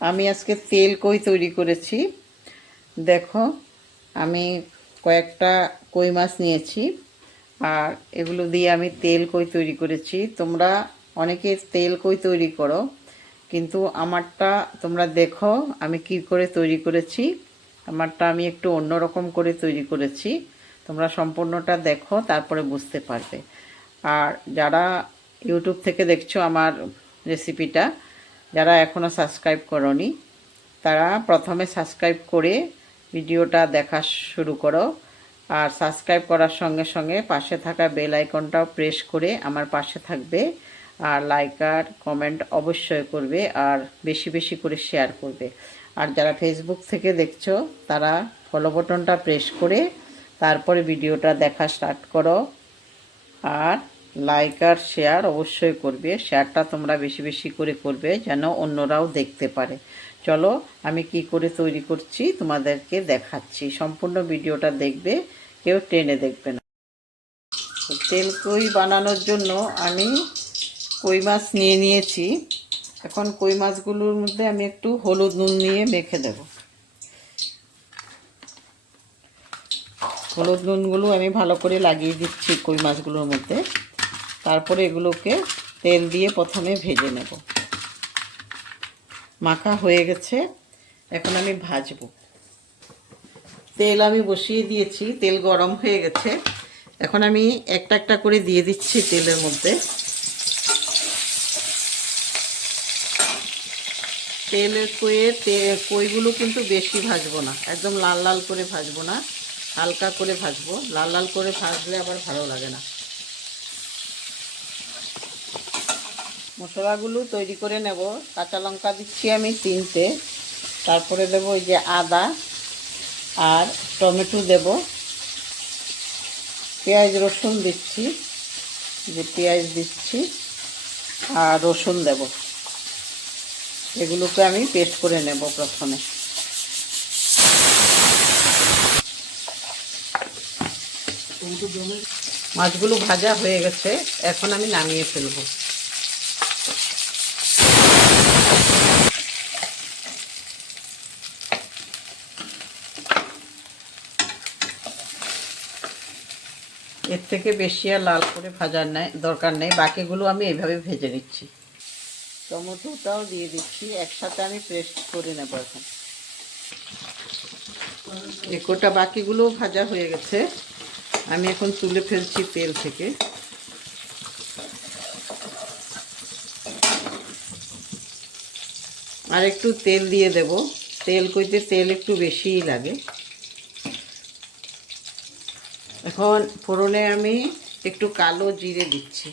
আমি আজকে তেল কই তৈরি করেছি। দেখো, আমি কয়েকটা কই মাছ নিয়েছি আর এগুলো দিয়ে আমি তেল কই তৈরি করেছি। তোমরা অনেকে তেল কই তৈরি করো, কিন্তু আমারটা তোমরা দেখো আমি কি করে তৈরি করেছি। আমারটা আমি একটু অন্যরকম করে তৈরি করেছি। তোমরা সম্পূর্ণটা দেখো, তারপরে বুঝতে পারবে। আর যারা ইউটিউব থেকে দেখছো আমার রেসিপিটা, যারা এখনও সাবস্ক্রাইব করোনি, তারা প্রথমে সাবস্ক্রাইব করে ভিডিওটা দেখা শুরু করো। আর সাবস্ক্রাইব করার সঙ্গে সঙ্গে পাশে থাকা বেল আইকনটাও প্রেস করে আমার পাশে থাকবে। আর লাইক আর কমেন্ট অবশ্যই করবে, আর বেশি বেশি করে শেয়ার করবে। আর যারা ফেসবুক থেকে দেখছো, তারা ফলো বাটনটা প্রেস করে তারপরে ভিডিওটা দেখা স্টার্ট করো। আর লাইক আর শেয়ার অবশ্যই করবে। শেয়ারটা তোমরা বেশি বেশি করে করবে যেন অন্যরাও দেখতে পারে। চলো, আমি কি করে তৈরি করছি তোমাদেরকে দেখাচ্ছি। সম্পূর্ণ ভিডিওটা দেখবে, কেউ টেনে দেখবে না। তেল কই বানানোর জন্য আমি কই মাছ নিয়ে নিয়েছি। এখন কই মাছগুলোর মধ্যে আমি একটু হলুদ নুন নিয়ে মেখে দেব। হলুদ নুনগুলো আমি ভালো করে লাগিয়ে দিচ্ছি কই মাছগুলোর মধ্যে। তারপরে এগুলোকে তেল দিয়ে প্রথমে ভেজে নেব। মাখা হয়ে গেছে, এখন আমি ভাজবো। তেল আমি বসিয়ে দিয়েছি, তেল গরম হয়ে গেছে। এখন আমি একটা একটা করে দিয়ে দিচ্ছি তেলের মধ্যে। তেলের কইগুলো কিন্তু বেশি ভাজবো না, একদম লাল লাল করে ভাজবো না, হালকা করে ভাজবো। লাল লাল করে ভাজলে আবার ভালো লাগে না। মশলাগুলো তৈরি করে নেব। কাঁচা লঙ্কা দিচ্ছি আমি 3টে, তারপরে দেব ওই যে আদা আর টমেটো দেব, পেঁয়াজ রসুন দিচ্ছি, যে পেঁয়াজ দিচ্ছি আর রসুন দেব। এগুলোকে আমি পেস্ট করে নেব প্রথমে। মাছগুলো ভাজা হয়ে গেছে, এখন আমি নামিয়ে ফেলবো। এর থেকে বেশি আর লাল করে ভাজার দরকার নেই। বাকিগুলো আমি এইভাবে ভেজে নিচ্ছি। টমেটোটাও দিয়ে দিচ্ছি, একসাথে আমি পেস্ট করে নেব। এখন একটা বাকিগুলো ভাজা হয়ে গেছে, আমি এখন তুলে ফেলছি তেল থেকে। আর একটু তেল দিয়ে দেব, তেল কইতে তেল একটু বেশিই লাগে। এখন ফোড়নে আমি একটু কালো জিরে দিচ্ছি।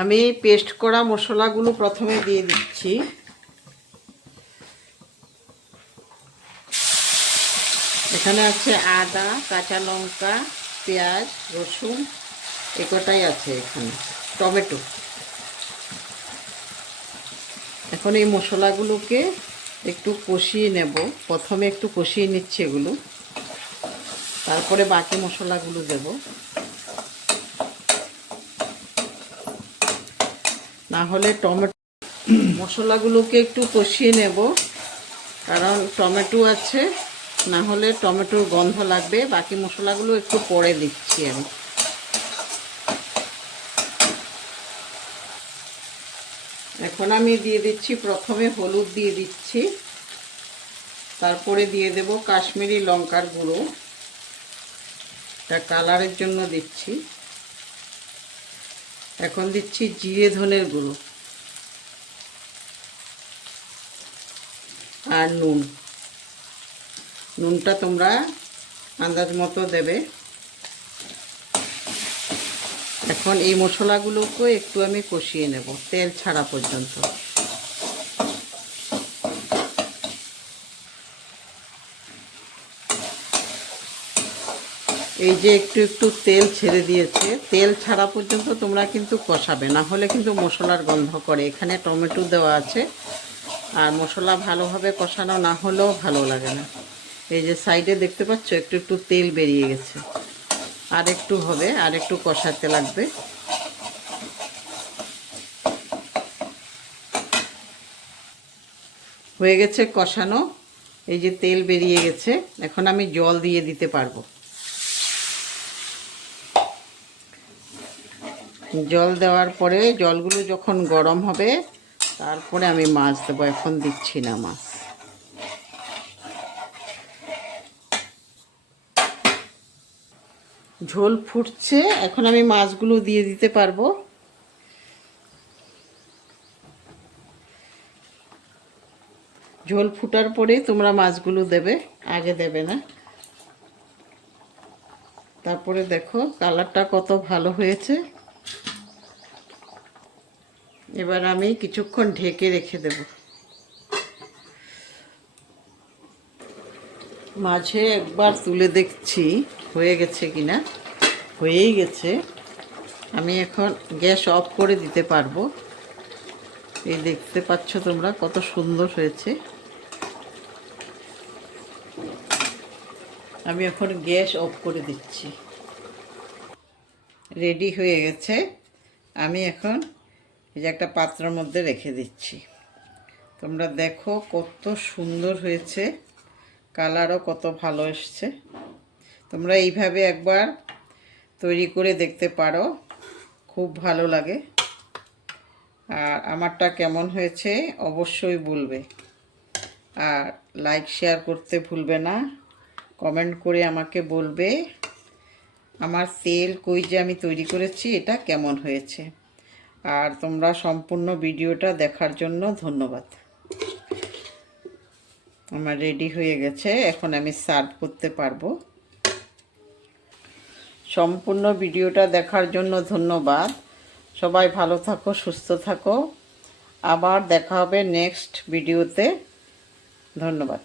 আমি পেস্ট করা মশলাগুলো প্রথমে দিয়ে দিচ্ছি। এখানে আছে আদা, কাঁচা লঙ্কা, পেঁয়াজ, রসুন, কটাই আছে এখানে, টমেটো। এখন এই মশলাগুলোকে একটু কষিয়ে নেব। প্রথমে একটু কষিয়ে নিচ্ছি এগুলো, তারপরে বাকি মশলাগুলো দেব। না হলে মশলাগুলোকে একটু কষিয়ে নেব, কারণ টমেটো আছে, না হলে টমেটোর গন্ধ লাগবে। বাকি মশলাগুলো একটু পরে দিচ্ছি আমি। এখন আমি দিয়ে দিচ্ছি, প্রথমে হলুদ দিয়ে দিচ্ছি, তারপরে দিয়ে দেব কাশ্মীরি লঙ্কার গুঁড়ো, এটা কালারের জন্য দিচ্ছি। এখন দিচ্ছি জিরে ধনের গুঁড়ো আর নুন। নুনটা তোমরা আন্দাজ মতো দেবে। এখন এই মশলাগুলোকে একটু আমি কষিয়ে নেব তেল ছাড়া পর্যন্ত। এই যে একটু একটু তেল ছেড়ে দিয়েছে, তেল ছাড়া পর্যন্ত তোমরা কিন্তু কষাবে, না হলে কিন্তু মশলার গন্ধ করে। এখানে টমেটো দেওয়া আছে, আর মশলা ভালোভাবে কষানো না হলেও ভালো লাগে না। এই যে সাইডে দেখতে পাচ্ছ একটু একটু তেল বেরিয়ে গেছে। আর একটু হবে, আর একটু কষাতে লাগবে। হয়ে গেছে কষানো, এই যে তেল বেরিয়ে গেছে। এখন আমি জল দিয়ে দিতে পারবো। জল দেওয়ার পরে জলগুলো যখন গরম হবে তারপরে আমি মাছ দেবো, এখন দিচ্ছি না মাছ। ঝোল ফুটছে, এখন আমি মাছগুলো দিয়ে দিতে পারবো। ঝোল ফুটার পরে তোমরা মাছগুলো দেবে, আগে দেবে না। তারপরে দেখো কালারটা কত ভালো হয়েছে। এবার আমি কিছুক্ষণ ঢেকে রেখে দেব। মাঝে একবার তুলে দেখছি হয়ে গেছে কিনা। হয়েই গেছে। আমি এখন গ্যাস অফ করে দিতে পারবো। এই দেখতে পাচ্ছ তোমরা কত সুন্দর হয়েছে। আমি এখন গ্যাস অফ করে দিচ্ছি। রেডি হয়ে গেছে। আমি এখন এই যে একটা পাত্রের মধ্যে রেখে দিচ্ছি। তোমরা দেখো কত সুন্দর হয়েছে, কালারও কত ভালো এসছে। তোমরা এইভাবে একবার তৈরি করে দেখতে পারো, খুব ভালো লাগে। আর আমারটা কেমন হয়েছে অবশ্যই বলবে। আর লাইক শেয়ার করতে ভুলবে না, কমেন্ট করে আমাকে বলবে আমার তেল কই যে আমি তৈরি করেছি এটা কেমন হয়েছে। আর তোমরা সম্পূর্ণ ভিডিওটা দেখার জন্য ধন্যবাদ। আমার রেডি হয়ে গেছে, এখন আমি সার্ভ করতে পারবো। সম্পূর্ণ ভিডিওটা দেখার জন্য ধন্যবাদ। সবাই ভালো থাকো, সুস্থ থাকো। আবার দেখা হবে নেক্সট ভিডিওতে। ধন্যবাদ।